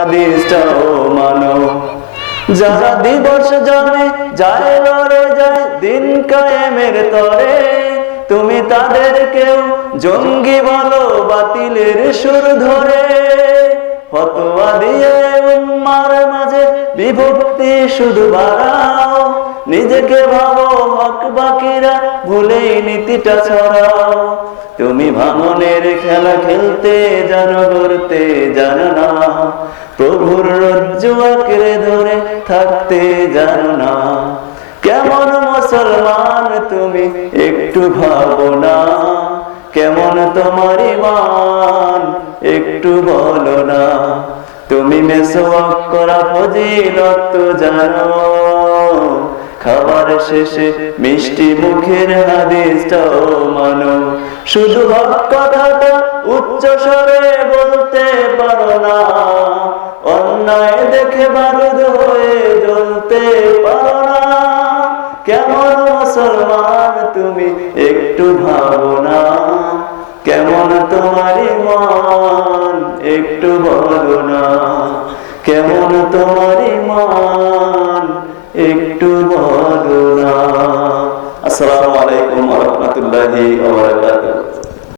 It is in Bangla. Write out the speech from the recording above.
হাদিসটাও মানো। যারা দিবস জমে যায় লড়ে যায় দিন কায়েমের তরে, তুমি তাদেরকেও জঙ্গি বলো বাতিলের সুর ধরে। ফতোয়া দিয়ে উম্মার মাঝে বিভক্তি শুধু বাড়াও, নিজেকে ভাবো হক বাকিরা ভুলেই নীতিটা ছড়াও। তুমি ভাঙনের খেলা খেলতে জানো, গড়তে জানো না, প্রভুর রজ্জু আঁকড়ে ধরে থাকতে জানো না। কেমন মুসলমান তুমি একটু ভাবো না, কেমন তোমার ঈমান একটু বলো না। তুমি মেসওয়াক করা ফজিলত জানো, খাবার শেষে মিষ্টি মুখের হাদিসটাও মানো। শুধু হক কথাটা উচ্চ স্বরে বলতে পারো না, অন্যায় দেখে বারুদ হয়ে জ্বলতে পারো না। কেমন মুসলমান তুমি একটু ভাবো না, কেমন তোমার ঈমান একটু বলো না, কেমন তোমার ঈমান একটু বলো না। আসসালামু আলাইকুম ওয়া রাহমাতুল্লাহি ওয়া বারাকাতুহু।